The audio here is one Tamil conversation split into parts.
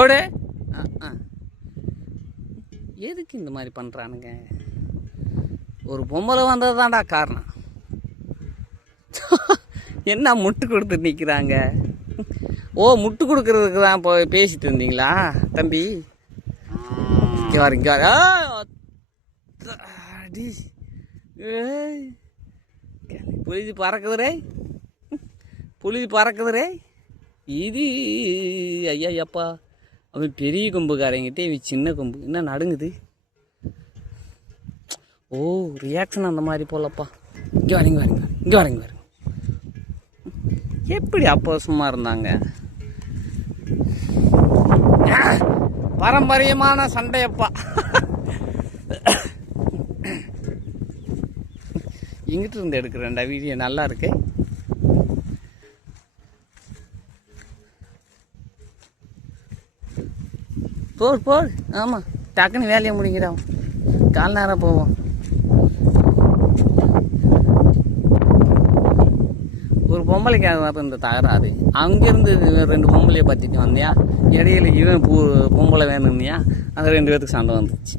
ஓடே. எதுக்கு இந்த மாதிரி பண்ணுறானுங்க? ஒரு பொம்பளை வந்தது தான்டா காரணம். என்ன முட்டு கொடுத்துட்டு நிற்கிறாங்க? ஓ, முட்டு கொடுக்கறதுக்கு தான் போய் பேசிட்டு இருந்தீங்களா தம்பி? இங்கே வர இங்கே வர. புழுதி பறக்குதுரே, புழுதி பறக்குதுரே. இது ஐயா ஐயாப்பா, அவன் பெரிய கொம்புக்காரங்கிட்ட இவன் சின்ன கொம்பு. என்ன நடுங்குது? ஓ, ரியாக்ஷன் அந்த மாதிரி போலப்பா. இங்கே வரீங்க வரீங்க இங்கே வரீங்க வரீங்க. எப்படி அப்போ சும்மா இருந்தாங்க? பாரம்பரியமான சண்டையப்பா. இங்கிட்டு இருந்து எடுக்கிறேன்டா வீடியோ, நல்லா இருக்கு. போர் ஆமாம், டக்குன்னு வேலையை முடிங்கிறான். கால் நேரம் போவோம். ஒரு பொம்பளைக்காக தான் இந்த தகராறு. அங்கேருந்து 2 பொம்பளையை பற்றிட்டு வந்தியா, இடையில இவன் பொம்பளை வேணும்னியா, அந்த 2 பேர்த்துக்கு சண்டை வந்துச்சு.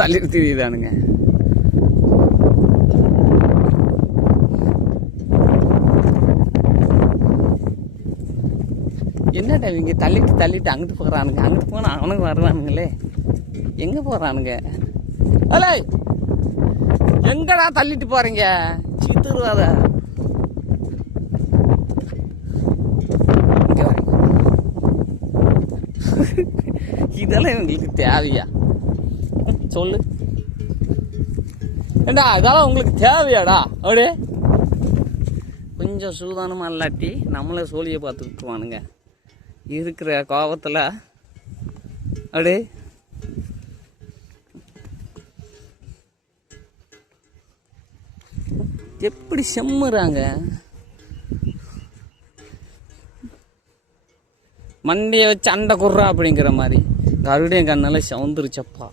தள்ளி தெரியுதானுங்க. என்னடா இவங்க தள்ளிட்டு அங்கிட்டு போகிறானுங்க. அங்கிட்டு போனால் அவனுக்கு வருவானுங்களே. எங்கே போகிறானுங்க? அலே, எங்கடா தள்ளிட்டு போகிறீங்க? சீத்துருவாத. இதெல்லாம் இவங்களுக்கு தேவையா? சொல்லு ஏண்டா, இதெல்லாம் உங்களுக்கு தேவையாடா? அப்படியே கொஞ்சம் சூதானமாக இல்லாட்டி நம்மளே சோழியை பார்த்து விட்டுருவானுங்க இருக்கிற கோபத்தில். அப்படியே எப்படி செம்முறாங்க? மண்டையை வச்சு அண்டை குர்றா அப்படிங்கிற மாதிரி. கருடையும் கண்ணெல்லாம் சவுந்துருச்சப்பா.